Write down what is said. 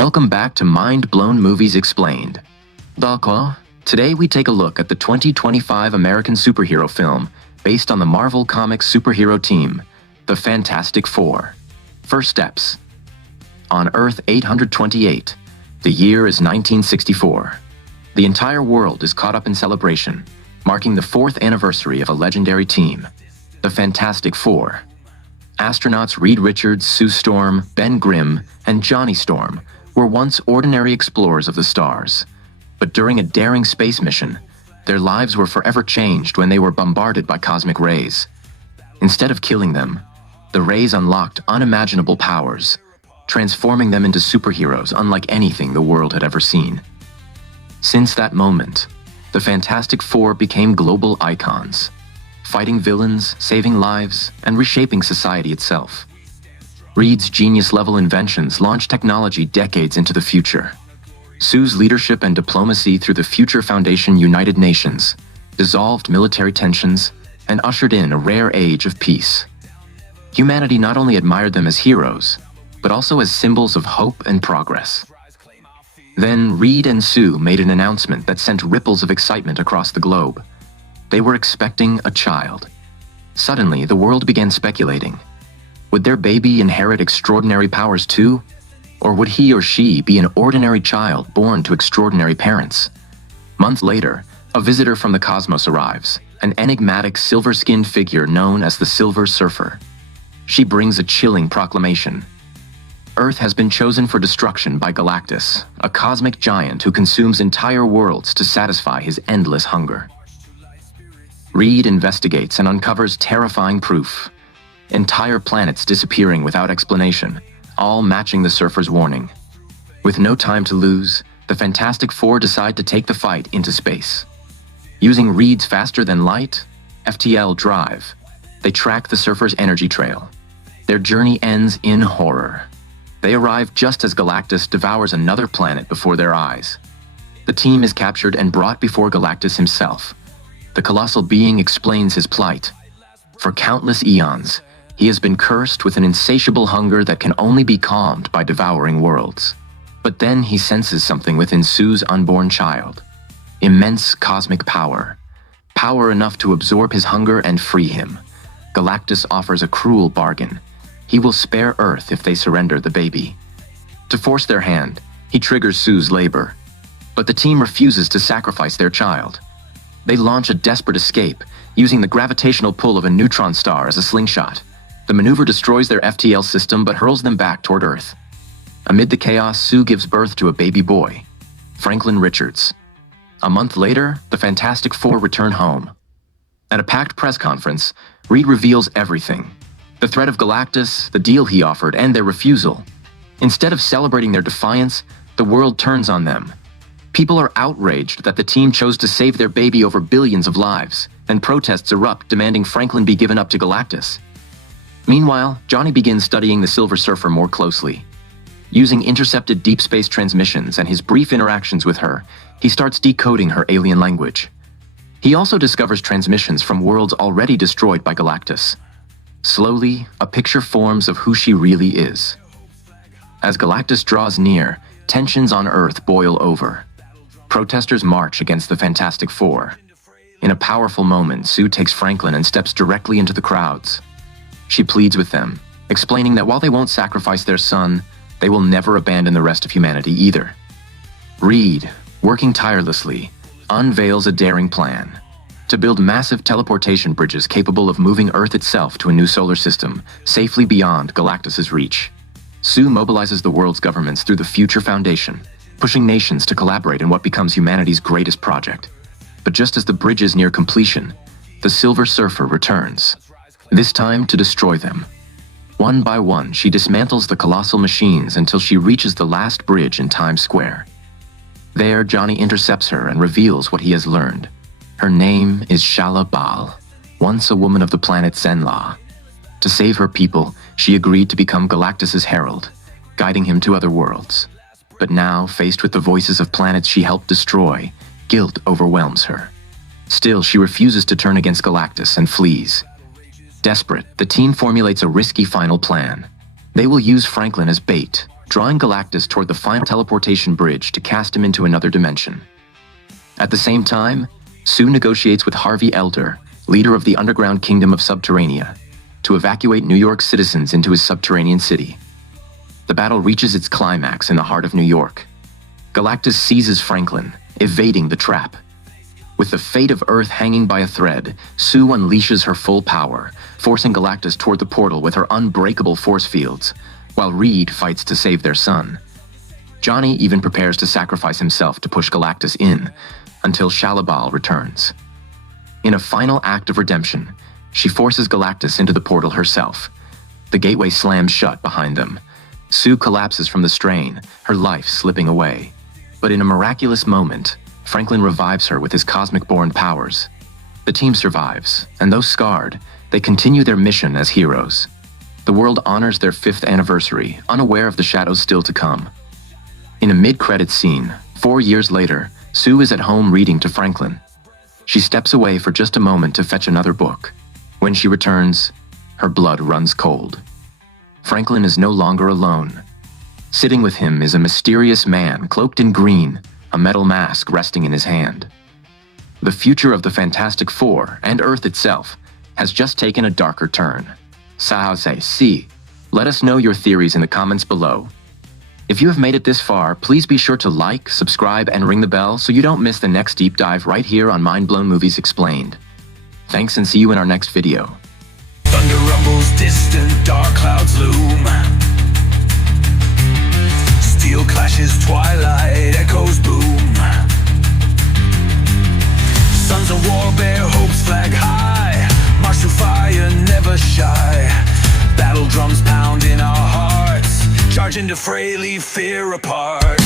Welcome back to Mind Blown Movies Explained. D'accord. Today we take a look at the 2025 American superhero film based on the Marvel Comics superhero team, the Fantastic Four. First steps. On Earth 828, the year is 1964. The entire world is caught up in celebration, marking the 4th anniversary of a legendary team, the Fantastic Four. Astronauts Reed Richards, Sue Storm, Ben Grimm, and Johnny Storm were once ordinary explorers of the stars. But during a daring space mission, their lives were forever changed when they were bombarded by cosmic rays. Instead of killing them, the rays unlocked unimaginable powers, transforming them into superheroes unlike anything the world had ever seen. Since that moment, the Fantastic Four became global icons, fighting villains, saving lives, and reshaping society itself. Reed's genius-level inventions launched technology decades into the future. Sue's leadership and diplomacy through the Future Foundation United Nations dissolved military tensions and ushered in a rare age of peace. Humanity not only admired them as heroes, but also as symbols of hope and progress. Then Reed and Sue made an announcement that sent ripples of excitement across the globe. They were expecting a child. Suddenly, the world began speculating. Would their baby inherit extraordinary powers too? Or would he or she be an ordinary child born to extraordinary parents? Months later, a visitor from the cosmos arrives, an enigmatic silver-skinned figure known as the Silver Surfer. She brings a chilling proclamation. Earth has been chosen for destruction by Galactus, a cosmic giant who consumes entire worlds to satisfy his endless hunger. Reed investigates and uncovers terrifying proof. Entire planets disappearing without explanation, all matching the Surfer's warning. With no time to lose, the Fantastic Four decide to take the fight into space. Using Reed's faster-than-light, FTL drive, they track the Surfer's energy trail. Their journey ends in horror. They arrive just as Galactus devours another planet before their eyes. The team is captured and brought before Galactus himself. The colossal being explains his plight. For countless eons, he has been cursed with an insatiable hunger that can only be calmed by devouring worlds. But then he senses something within Sue's unborn child. Immense cosmic power. Power enough to absorb his hunger and free him. Galactus offers a cruel bargain. He will spare Earth if they surrender the baby. To force their hand, he triggers Sue's labor. But the team refuses to sacrifice their child. They launch a desperate escape, using the gravitational pull of a neutron star as a slingshot. The maneuver destroys their FTL system but hurls them back toward Earth. Amid the chaos, Sue gives birth to a baby boy, Franklin Richards. A month later, the Fantastic Four return home. At a packed press conference, Reed reveals everything. The threat of Galactus, the deal he offered, and their refusal. Instead of celebrating their defiance, the world turns on them. People are outraged that the team chose to save their baby over billions of lives, and protests erupt demanding Franklin be given up to Galactus. Meanwhile, Johnny begins studying the Silver Surfer more closely. Using intercepted deep space transmissions and his brief interactions with her, he starts decoding her alien language. He also discovers transmissions from worlds already destroyed by Galactus. Slowly, a picture forms of who she really is. As Galactus draws near, tensions on Earth boil over. Protesters march against the Fantastic Four. In a powerful moment, Sue takes Franklin and steps directly into the crowds. She pleads with them, explaining that while they won't sacrifice their son, they will never abandon the rest of humanity either. Reed, working tirelessly, unveils a daring plan to build massive teleportation bridges capable of moving Earth itself to a new solar system, safely beyond Galactus's reach. Sue mobilizes the world's governments through the Future Foundation, pushing nations to collaborate in what becomes humanity's greatest project. But just as the bridge is near completion, the Silver Surfer returns, this time to destroy them. One by one, she dismantles the colossal machines until she reaches the last bridge in Times Square. There, Johnny intercepts her and reveals what he has learned. Her name is Shala Bal, once a woman of the planet Zenla. To save her people, she agreed to become Galactus's herald, guiding him to other worlds. But now, faced with the voices of planets she helped destroy, guilt overwhelms her. Still, she refuses to turn against Galactus and flees. Desperate, the team formulates a risky final plan. They will use Franklin as bait, drawing Galactus toward the final teleportation bridge to cast him into another dimension. At the same time, Sue negotiates with Harvey Elder, leader of the underground kingdom of Subterranea, to evacuate New York citizens into his subterranean city. The battle reaches its climax in the heart of New York. Galactus seizes Franklin, evading the trap. With the fate of Earth hanging by a thread, Sue unleashes her full power, forcing Galactus toward the portal with her unbreakable force fields, while Reed fights to save their son. Johnny even prepares to sacrifice himself to push Galactus in, until Shalabal returns. In a final act of redemption, she forces Galactus into the portal herself. The gateway slams shut behind them. Sue collapses from the strain, her life slipping away. But in a miraculous moment, Franklin revives her with his cosmic-born powers. The team survives, and though scarred, they continue their mission as heroes. The world honors their 5th anniversary, unaware of the shadows still to come. In a mid-credits scene, 4 years later, Sue is at home reading to Franklin. She steps away for just a moment to fetch another book. When she returns, her blood runs cold. Franklin is no longer alone. Sitting with him is a mysterious man cloaked in green, a metal mask resting in his hand. The future of the Fantastic Four, and Earth itself, has just taken a darker turn. See. Let us know your theories in the comments below. If you have made it this far, please be sure to like, subscribe, and ring the bell so you don't miss the next deep dive right here on Mind Blown Movies Explained. Thanks, and see you in our next video. Thunder rumbles, distant dark clouds loom. Steel clashes, twilight echoes boom. Sons of war bear hopes flag high. March through fire, never shy. Battle drums pound in our hearts. Charge into fray, leave fear apart.